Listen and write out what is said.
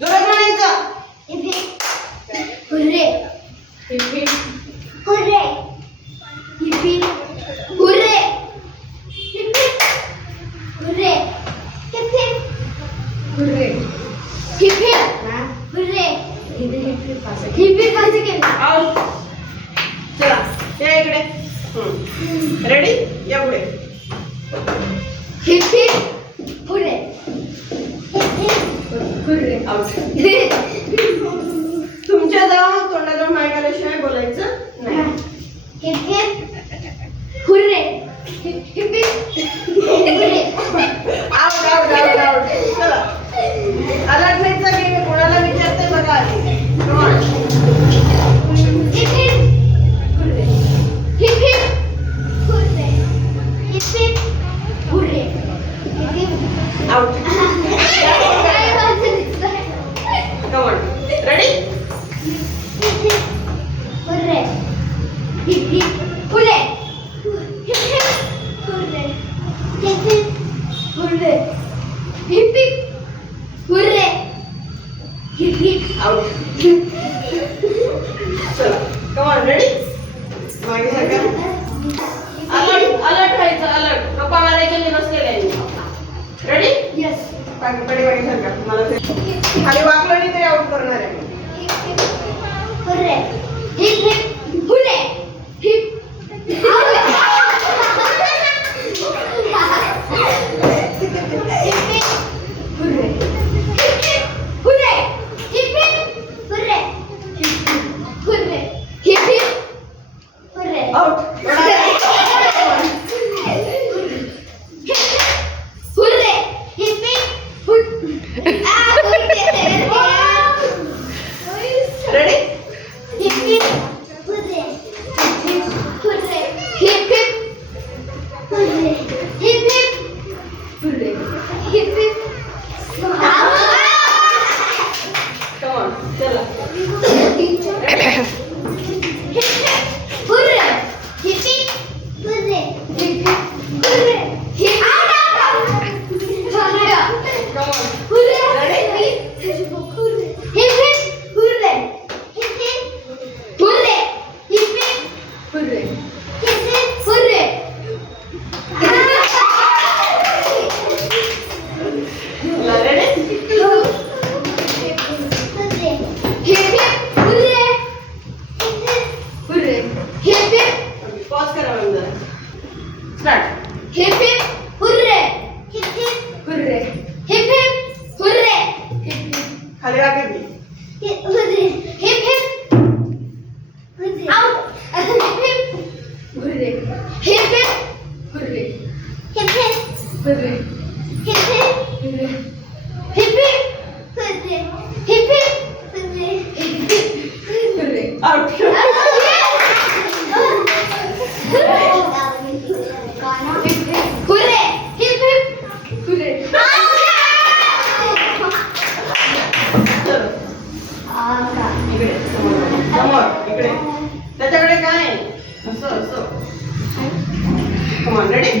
जोरात म्हणायचं. Heap heap hurray. Heap heap hurray. Heap heap hurray. Heap heap hurray. Heap heap hurray. Heap heap hurray. Heap heap असं केलं. Out. चला या इकडे. रेडी या पुढे. Heap heap hurray. Heap heap hurray. Out. तुमच्या जवळ तोंडाजवळ माईक आल्याशिवाय बोलायचं नाही. Heap heap hurray. Heap heap hurray. Out out out out. चला अलर्टनेसचा गेम कोणाला विचारते बघा आधी. Come on. Heap heap hurray. Heap heap hurray. Heap heap hurray. Heap heap out. काय वाजलं? Come on. Ready? Heap heap hurray. Heap heap hurray. Heap heap hurray. Heap heap hurray. Heap heap hurray. Heap heap out. चला Come on. Ready? मागे सरका. Alert alert राहायचं. Alert गप्पा मारायचे मी नसलेले. Ready? Yes. पाठी मागे सरका. मला ते खाली वाकलं नाही तरी आउट करणार आहे. Heap heap hurray. Heap heap hurray. Heap out. Ready? Come on. चला. Come on. Ready? चला, ready? Pause करा मग जरा. Start. Hip hip hurre, hip hip hurre, hip hip hurre, hip hip खाली वाकत घे. hurre, hip hip hurre, out, hip hip hurre, hip hip hurre, hip hip hurre, hip hip hurre, hip hip hurre, hip hip hurre, hip hip hurre. Out. Hurre, hip hip hurre. चलो. इकडे समोर इकडे त्याच्याकडे काय आहे? असं असं. Come on. Ready?